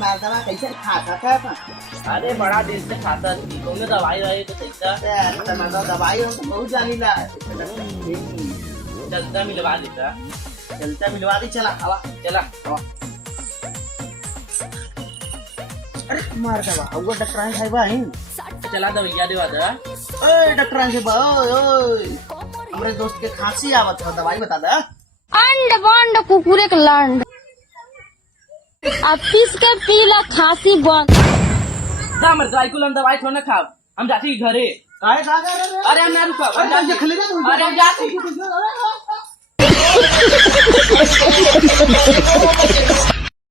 मार दवा कैसे खाता था ना? अरे बड़ा दिन से खाता थी तुमने दवाई वाई तो सही तो दवाई हम तो बहुत जानी ला। चलता मिलवा देता चलता मिलवा दी चला हवा चला अरे मार दवा वो डॉक्टर साहब आइन चला दवाइया देवा दे ओए डॉक्टर साहब ओए हमारे दोस्त के खांसी आवत है दवाई बता दे अंड बंड कुकुरे के लंड अब पीस के पीला खांसी बंद ना मर दवाई को दवाई थोड़ा ना खाओ हम जाती घरे काहे का अरे हम ना रुका अरे खले जा अरे हम जाती